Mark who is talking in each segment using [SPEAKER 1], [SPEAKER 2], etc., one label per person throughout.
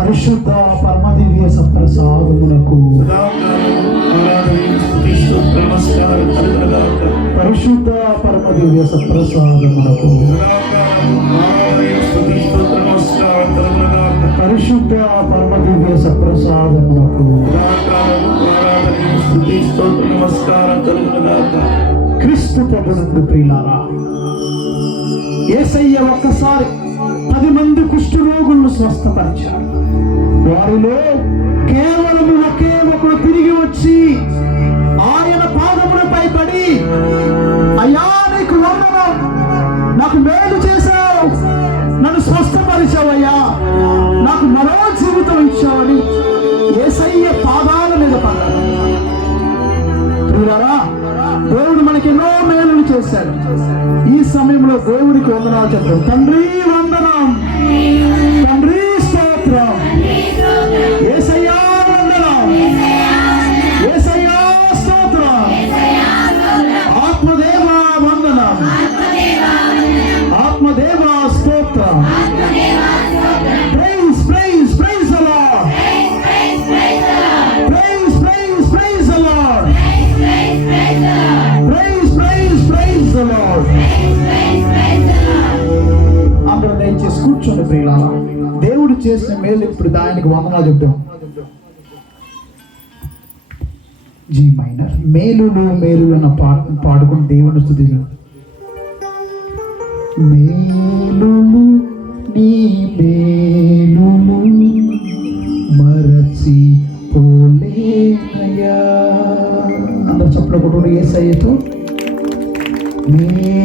[SPEAKER 1] పరిశుద్ధ పరమదివ్య సప్రసాదములకు పరిశుద్ధ పరమదివ్య సప్రసాదములకు పరిశుద్ధ పరమదివ్య సప్రసాదమునకు
[SPEAKER 2] నమస్కారం కలుగునగాక
[SPEAKER 1] క్రీస్తు ప్రభునందు ప్రియులారా ఏసయ్య ఒక్కసారి పది మంది కుష్ఠరోగులను స్వస్థపరిచారు. వారిలో కేవలం ఒకే ఒకడు తిరిగి వచ్చి ఆయన పాదములపై పడి అయ్యా నీకు వందనం. నాకు మేలు చేశావు. నన్ను స్వస్థపరిచావయ్యా. నాకు మరో జీవితం ఇచ్చావని ఏసయ్య పాదాల మీద పడ్డాడు. దేవుడు మనకి ఎన్నో మేలులు చేశాడు. ఈ సమయంలో దేవుడికి వందనాలు చెప్తాం. తండ్రి తండ్రి కూర్చోండి ప్రియులారా. దేవుడు చేసిన మేలు ఇప్పుడు దానికి వందనాలు చెప్తాం జీ మైనర్ మేలులు మేలులు అన్న పాట పాడుకుని దేవుని స్థుతి మేలులు నీ మేలులు మరచి పోలేనయా అందరు చప్పుడు ఏ ఏసయ్యతో. మే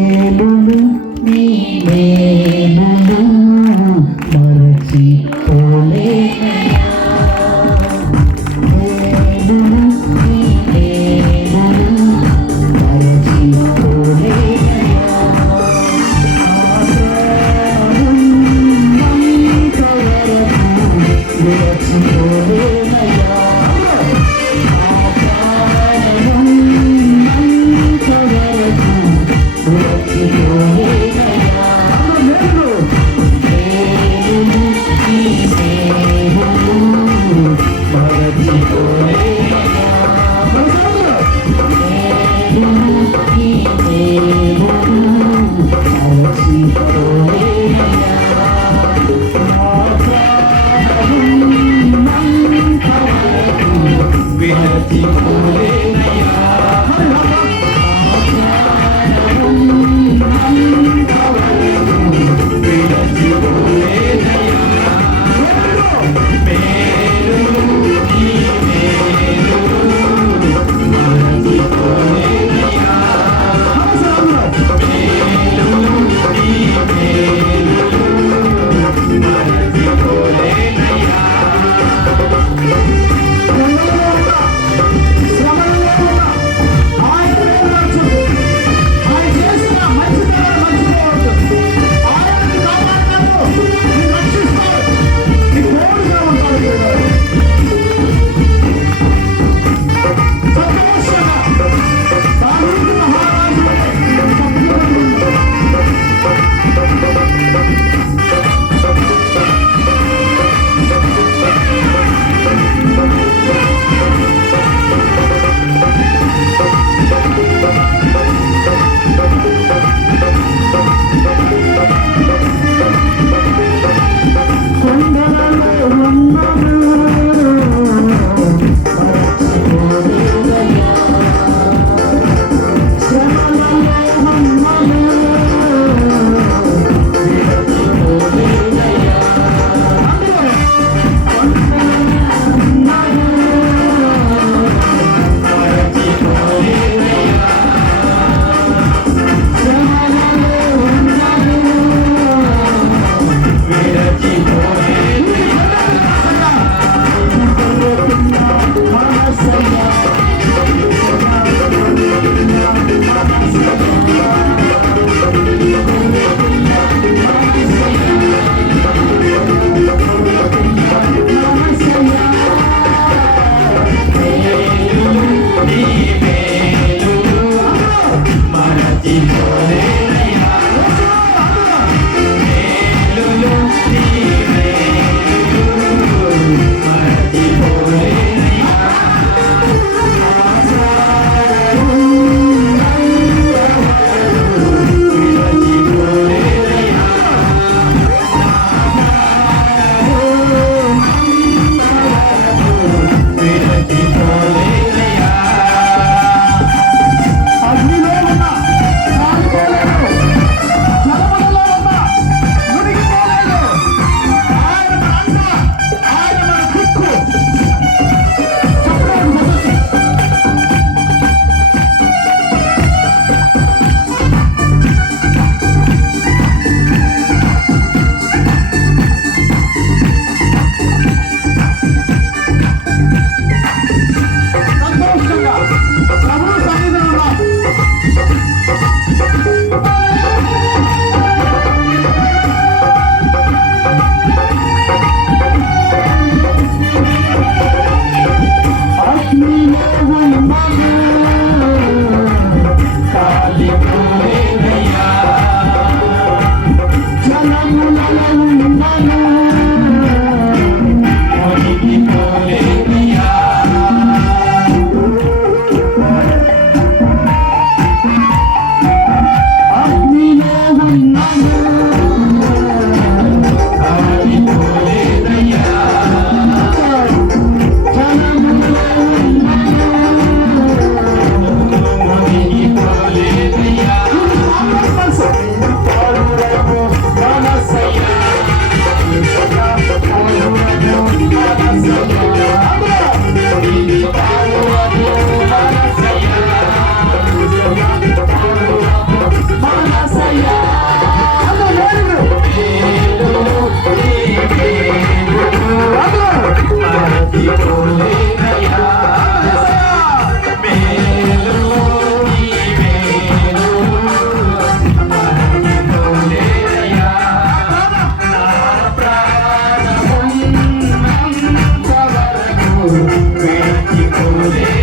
[SPEAKER 1] Amen.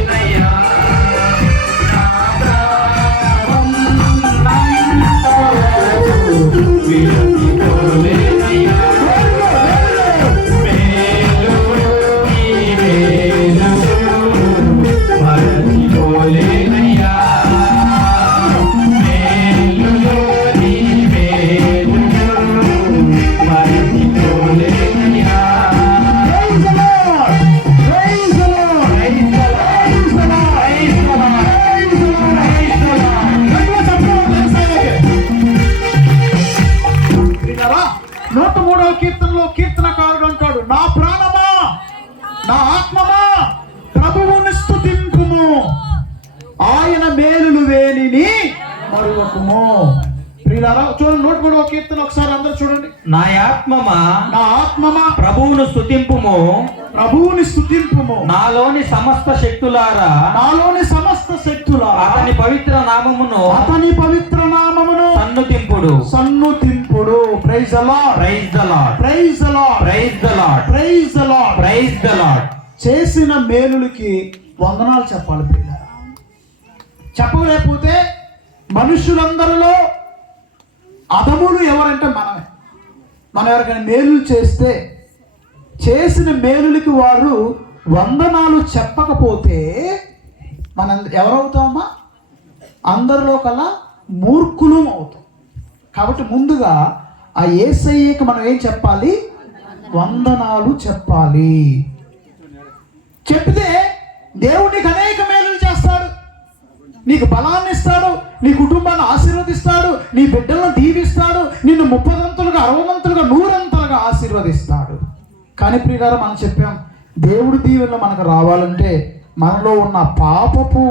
[SPEAKER 1] కీర్తనలో కీర్తనకారుడు అంటాడు నా ప్రాణమా? నా ఆత్మమా? ప్రభువుని స్థుతింపుము ఆయన మేలులు వేలిని మరువకుము. ప్రియులారా చూడండి నోట్ కూడా కీర్తన ఒకసారి అందరూ చూడండి.
[SPEAKER 3] నా ఆత్మమా?
[SPEAKER 1] నా ఆత్మమా?
[SPEAKER 3] ప్రభువును స్థుతింపుము
[SPEAKER 1] ప్రభువుని స్థుతింపుము
[SPEAKER 3] నాలోని సమస్త శక్తులారా?
[SPEAKER 1] నాలోని సమస్త శక్తుల
[SPEAKER 3] అతని పవిత్ర నామమును
[SPEAKER 1] అతని పవిత్ర నామమును
[SPEAKER 3] సన్నుతింపుడు.
[SPEAKER 1] సన్నుతింపు సన్నుతింపుడు ప్రైజ్ అలా
[SPEAKER 3] praise the
[SPEAKER 1] praise
[SPEAKER 3] praise the
[SPEAKER 1] praise
[SPEAKER 3] praise the
[SPEAKER 1] చేసిన మేలులకి వందనాలు చెప్పాలి ప్రియులారా చెప్పలేకపోతే మనుషులందరిలో అధములు ఎవరంటే మనమే. మనం ఎవరికైనా మేలులు చేస్తే చేసిన మేలులకి వారు వందనాలు చెప్పకపోతే మనం ఎవరవుతామా అందరిలో కల్లా మూర్ఖులు అవుతాం. కాబట్టి ముందుగా ఆ ఏసయ్యకి మనం ఏం చెప్పాలి? వందనాలు చెప్పాలి. చెప్తే దేవుడు నీకు అనేక మేలులు చేస్తాడు. నీకు బలాన్ని ఇస్తాడు నీ కుటుంబాన్ని ఆశీర్వదిస్తాడు నీ బిడ్డలను దీవిస్తాడు నిన్ను ముప్పదంతులుగా అరవదంతులుగా నూరంతలుగా ఆశీర్వదిస్తాడు. కానీ ప్రియులారా మనం చెప్పాం దేవుడి దీవెనలు మనకు రావాలంటే మనలో ఉన్న పాపపు